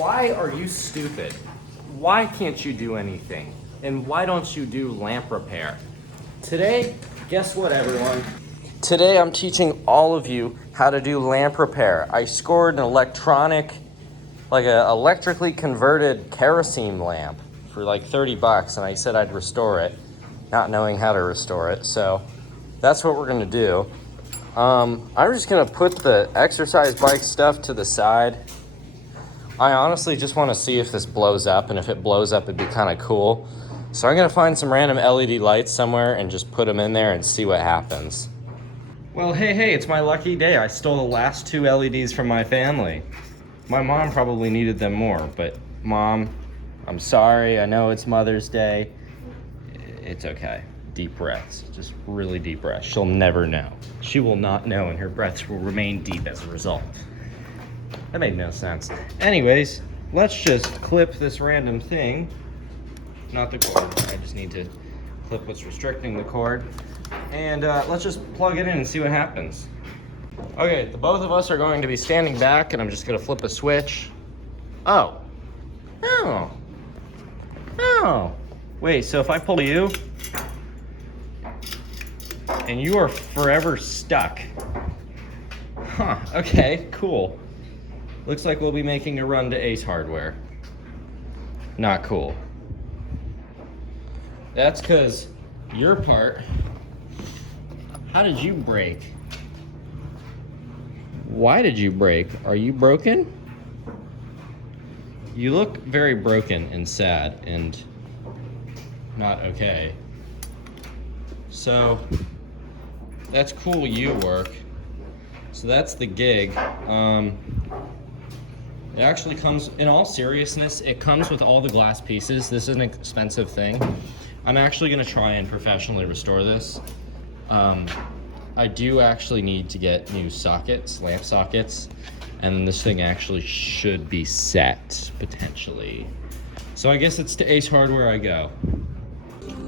Why are you stupid? Why can't you do anything? And why don't you do lamp repair? Today, guess what, everyone? Today I'm teaching all of you how to do lamp repair. I scored an electrically converted kerosene lamp for like 30 bucks, and I said I'd restore it, not knowing how to restore it. So that's what we're gonna do. I'm just gonna put the exercise bike stuff to the side. I honestly just wanna see if this blows up, and if it blows up, it'd be kinda cool. So I'm gonna find some random LED lights somewhere and just put them in there and see what happens. Well, hey, it's my lucky day. I stole the last 2 LEDs from my family. My mom probably needed them more, but Mom, I'm sorry. I know it's Mother's Day. It's okay. Deep breaths, just really deep breaths. She'll never know. She will not know, and her breaths will remain deep as a result. That made no sense. Anyways, let's just clip this random thing. Not the cord. I just need to clip what's restricting the cord. And let's just plug it in and see what happens. Okay, the both of us are going to be standing back, and I'm just gonna flip a switch. Oh. Wait, so if I pull you, and you are forever stuck. Huh, okay, cool. Looks like we'll be making a run to Ace Hardware. Not cool. That's because your part, how did you break? Why did you break? Are you broken? You look very broken and sad and not okay. So that's cool you work. So that's the gig. It actually comes, in all seriousness, it comes with all the glass pieces. This is an expensive thing. I'm actually gonna try and professionally restore this. I do actually need to get new sockets, lamp sockets, and this thing actually should be set, potentially. So I guess it's to Ace Hardware I go.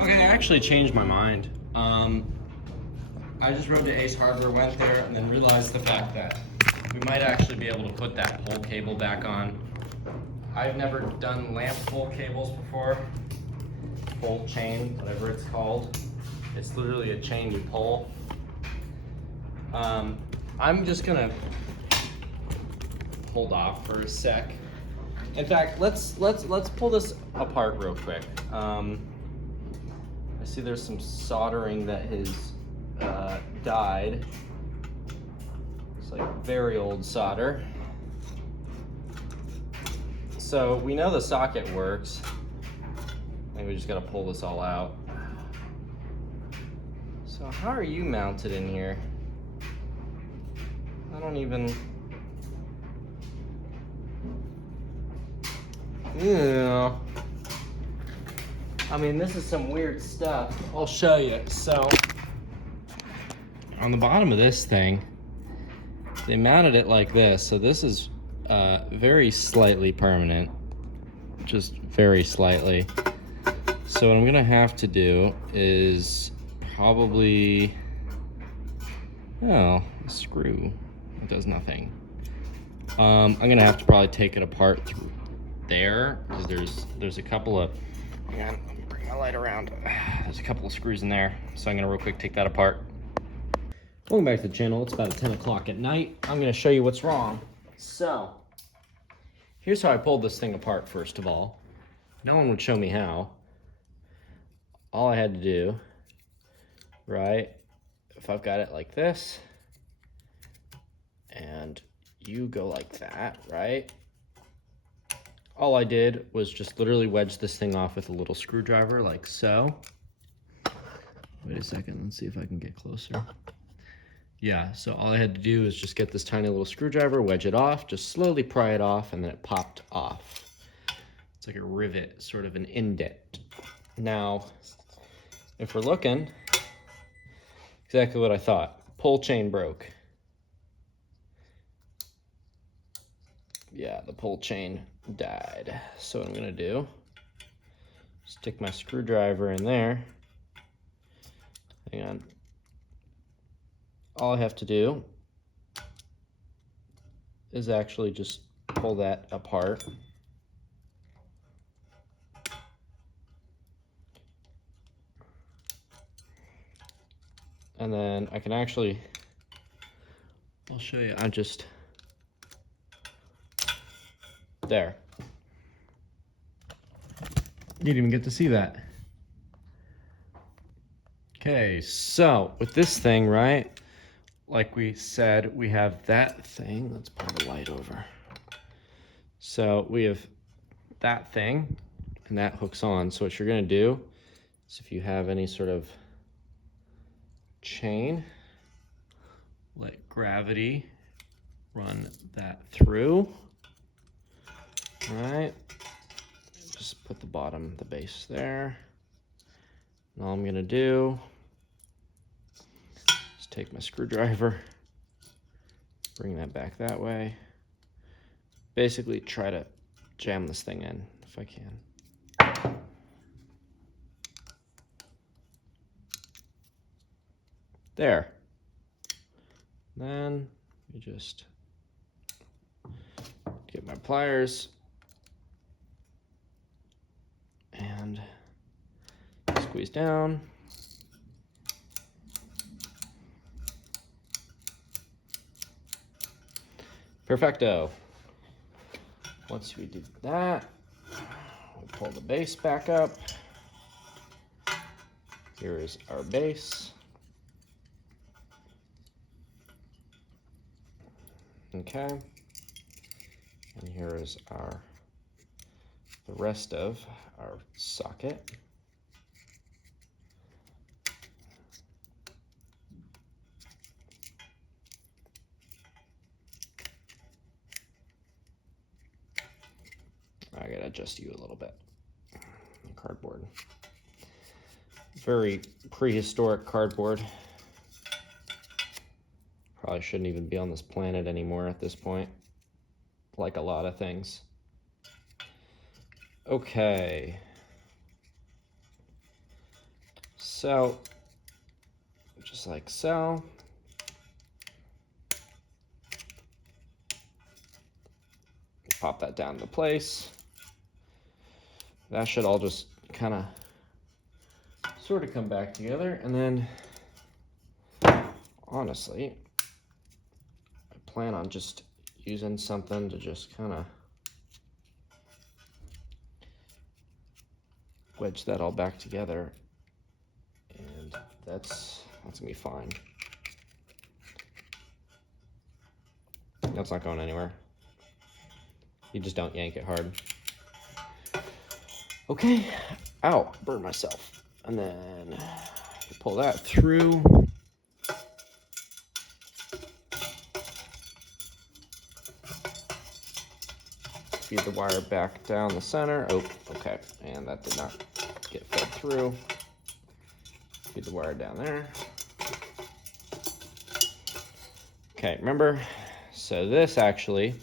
Okay, I actually changed my mind. I just rode to Ace Hardware, went there, and then realized the fact that we might actually be able to put that pole cable back on. I've never done lamp pole cables before. Pole chain, whatever it's called. It's literally a chain you pull. I'm just gonna hold off for a sec. In fact, let's pull this apart real quick. I see there's some soldering that has died. It's like very old solder. So we know the socket works. I think we just gotta pull this all out. So how are you mounted in here? I don't even... Yeah. I mean, this is some weird stuff. I'll show you. So, on the bottom of this thing, they mounted it like this. So this is very slightly permanent, just very slightly. So what I'm gonna have to do is probably, a screw. It does nothing. I'm gonna have to probably take it apart through there, because there's a couple of, hang on, let me bring my light around. There's a couple of screws in there, so I'm gonna real quick take that apart. Welcome back to the channel. It's about 10 o'clock at night. I'm gonna show you what's wrong. So, here's how I pulled this thing apart, first of all. No one would show me how. All I had to do, right, if I've got it like this, and you go like that, right? All I did was just literally wedge this thing off with a little screwdriver, like so. Wait a second, let's see if I can get closer. Yeah, so all I had to do is just get this tiny little screwdriver, wedge it off, just slowly pry it off, and then it popped off. It's like a rivet, sort of an indent. Now, if we're looking, exactly what I thought. Pull chain broke. Yeah, the pull chain died. So what I'm gonna do, stick my screwdriver in there. Hang on. All I have to do is actually just pull that apart. And then I can actually, I'll show you, there. You didn't even get to see that. Okay, so with this thing, right, like we said, we have that thing. Let's pull the light over. So we have that thing, and that hooks on. So what you're gonna do is if you have any sort of chain, let gravity run that through, right? Just put the bottom, the base there. And all I'm gonna do is take my screwdriver, bring that back that way. Basically try to jam this thing in if I can. There. Then you just get my pliers and squeeze down. Perfecto. Once we do that, we'll pull the base back up. Here is our base. Okay. And here is the rest of our socket. I gotta adjust you a little bit. Cardboard. Very prehistoric cardboard. Probably shouldn't even be on this planet anymore at this point. Like a lot of things. Okay. So, just like so. Pop that down into place. That should all just kind of sort of come back together. And then, honestly, I plan on just using something to just kind of wedge that all back together. And that's gonna be fine. That's not going anywhere. You just don't yank it hard. Okay, ow, burned myself. And then you pull that through. Feed the wire back down the center. Oh, okay, and that did not get fed through. Feed the wire down there. Okay, remember, so this actually,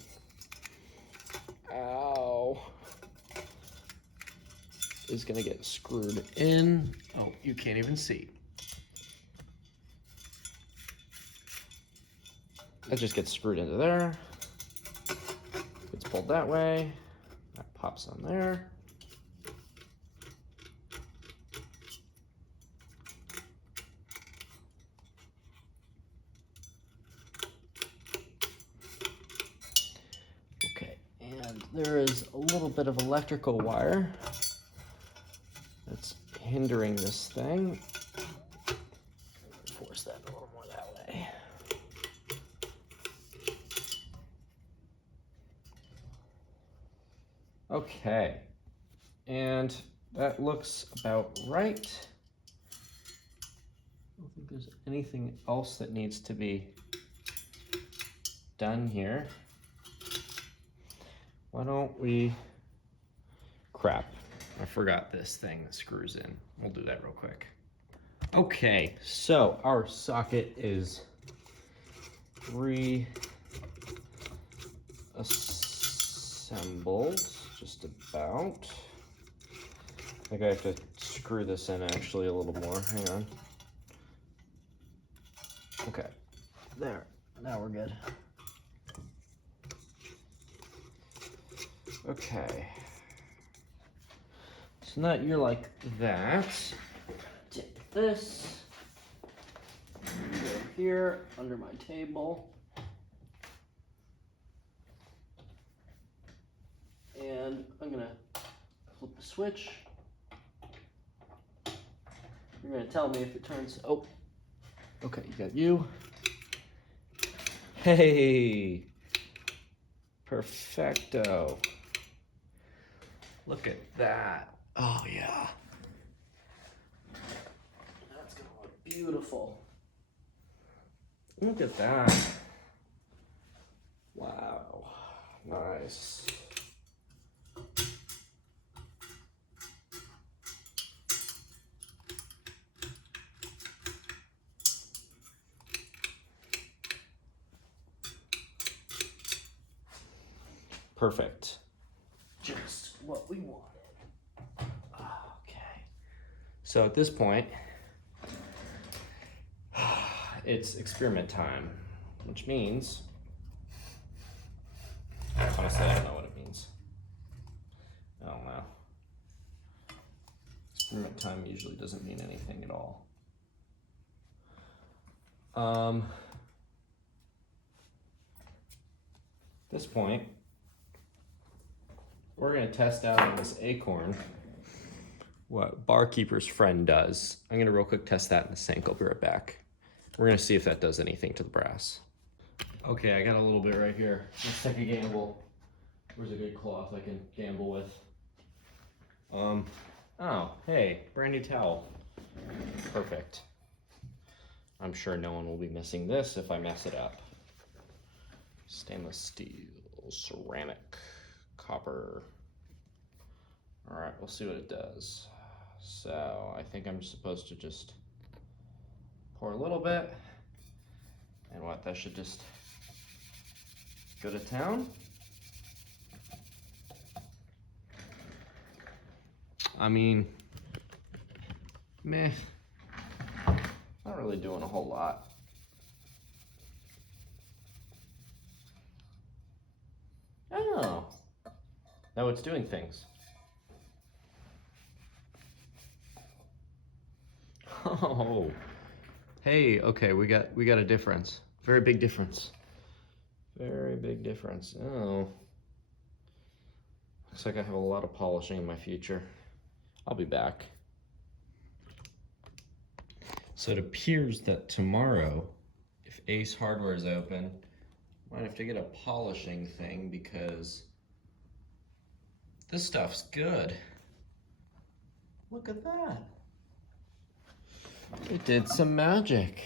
is gonna get screwed in. Oh, you can't even see. That just gets screwed into there. It's pulled that way. That pops on there. Okay, and there is a little bit of electrical wire that's hindering this thing. Force that a little more that way. Okay, and that looks about right. I don't think there's anything else that needs to be done here. Why don't we, crap, I forgot this thing that screws in. We'll do that real quick. Okay, so our socket is reassembled, just about. I think I have to screw this in actually a little more, hang on. Okay, there, now we're good. Okay. So now you're like that. Take this. here under my table. And I'm gonna flip the switch. You're gonna tell me if it turns, oh, okay, you got you. Hey, perfecto. Look at that. Oh yeah. That's gonna look beautiful. Look at that. Wow, nice. Perfect. Just what we wanted. Okay. So at this point, it's experiment time, which means, honestly, I don't know what it means. I don't know. Experiment time usually doesn't mean anything at all. At this point, we're gonna test out on this acorn what Barkeeper's Friend does. I'm gonna real quick test that in the sink. I'll be right back. We're gonna see if that does anything to the brass. Okay, I got a little bit right here. Let's take a gamble. Where's a good cloth I can gamble with? Oh, hey, brand new towel. Perfect. I'm sure no one will be missing this if I mess it up. Stainless steel, ceramic, copper. All right, we'll see what it does. So I think I'm supposed to just pour a little bit. And what, that should just go to town? I mean, meh. Not really doing a whole lot. Oh, now it's doing things. Oh, hey, okay, we got a difference. Very big difference. Very big difference. Oh, looks like I have a lot of polishing in my future. I'll be back. So it appears that tomorrow, if Ace Hardware is open, I might have to get a polishing thing because this stuff's good. Look at that. It did some magic.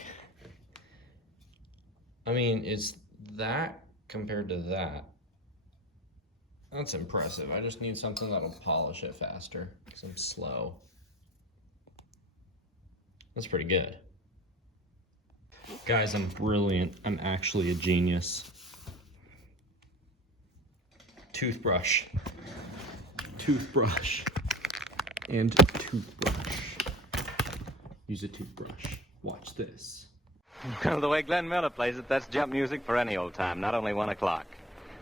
I mean, it's that compared to that. That's impressive. I just need something that'll polish it faster because I'm slow. That's pretty good. Guys, I'm brilliant. I'm actually a genius. Toothbrush. Toothbrush. And toothbrush. Use a toothbrush. Watch this. Well, the way Glenn Miller plays it, that's jump music for any old time, not only 1 o'clock.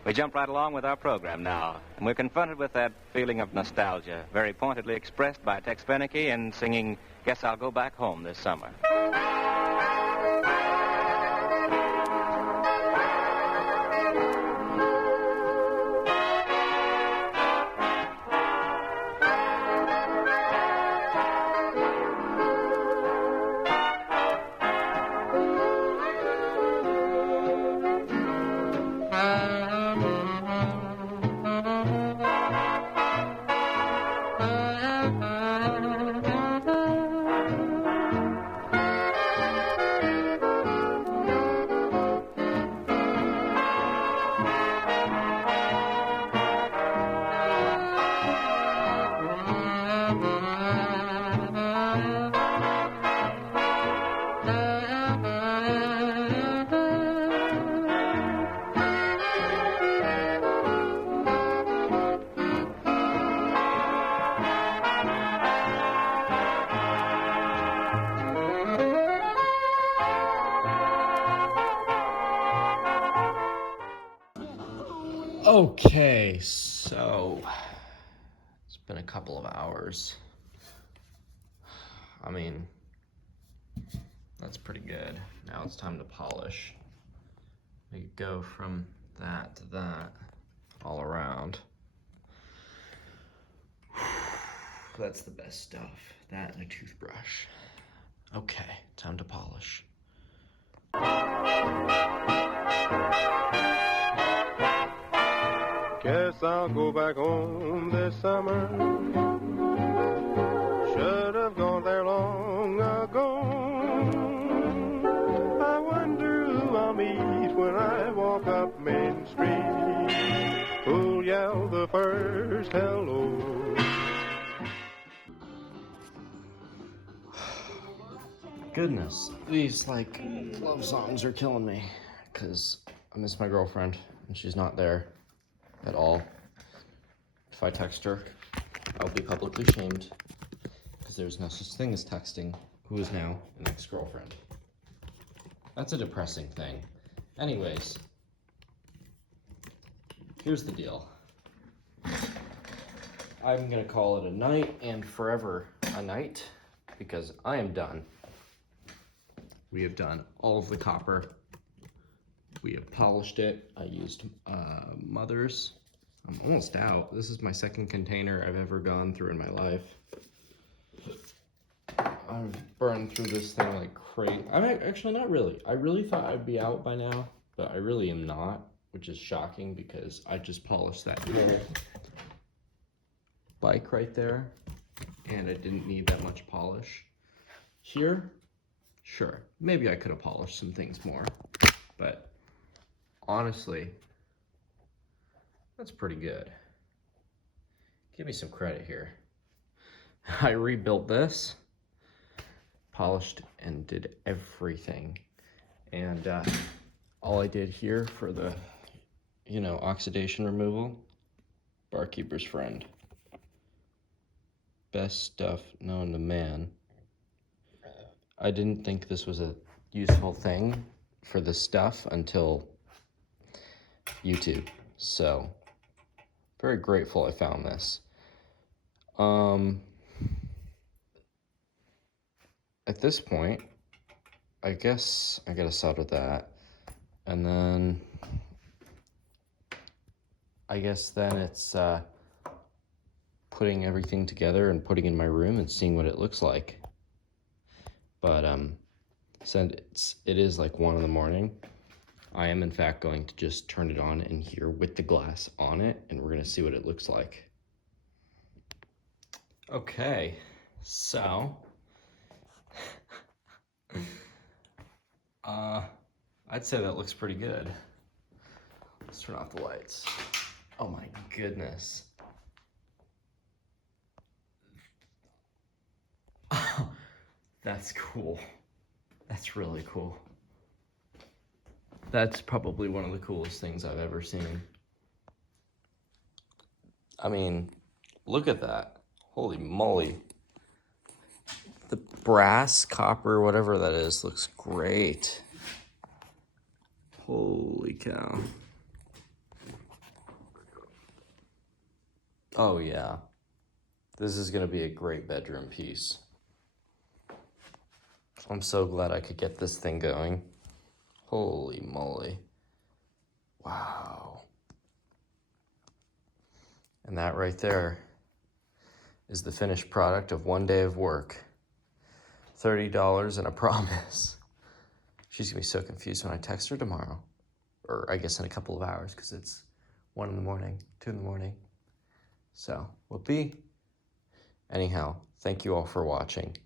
We jump right along with our program now, and we're confronted with that feeling of nostalgia, very pointedly expressed by Tex Beneke in singing Guess I'll Go Back Home This Summer. Okay, so it's been a couple of hours. I mean, That's pretty good. Now it's time to polish. We go from that to that all around. That's the best stuff. That and a toothbrush. Okay, time to polish. Guess I'll go back home this summer. Should have gone there long ago. I wonder who I'll meet when I walk up Main Street. Who'll yell the first hello? Goodness, these like love songs are killing me because I miss my girlfriend and she's not there at all. If I text her, I'll be publicly shamed because there's no such thing as texting who is now an ex-girlfriend. That's a depressing thing. Anyways, here's the deal. I'm gonna call it a night and forever a night because I am done. We have done all of the copper. We have polished it. I used Mother's. I'm almost out. This is my second container I've ever gone through in my life. I've burned through this thing like crazy. I'm actually not really. I really thought I'd be out by now, but I really am not, which is shocking because I just polished that whole bike right there and I didn't need that much polish. Here, sure, maybe I could have polished some things more, but honestly, that's pretty good. Give me some credit here. I rebuilt this, polished and did everything. And all I did here for the, oxidation removal, barkeeper's friend. Best stuff known to man. I didn't think this was a useful thing for this stuff until YouTube. So, very grateful I found this. At this point, I guess I gotta solder that. And then, I guess then it's putting everything together and putting it in my room and seeing what it looks like. But since it is like 1 in the morning, I am in fact going to just turn it on in here with the glass on it, and we're gonna see what it looks like. Okay, so I'd say that looks pretty good. Let's turn off the lights. Oh my goodness. That's cool. That's really cool. That's probably one of the coolest things I've ever seen. I mean, look at that. Holy moly. The brass, copper, whatever that is, looks great. Holy cow. Oh yeah. This is gonna be a great bedroom piece. I'm so glad I could get this thing going. Holy moly. Wow. And that right there is the finished product of 1 day of work. $30 and a promise. She's gonna be so confused when I text her tomorrow. Or I guess in a couple of hours, because it's 1 in the morning, 2 in the morning. So, whoopee. Anyhow, thank you all for watching.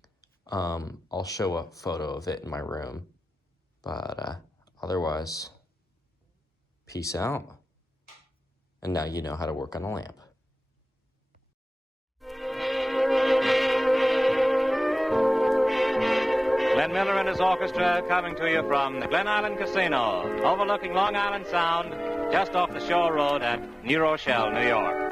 I'll show a photo of it in my room. But otherwise, peace out. And now you know how to work on a lamp. Glenn Miller and his orchestra coming to you from the Glen Island Casino, overlooking Long Island Sound, just off the Shore Road at New Rochelle, New York.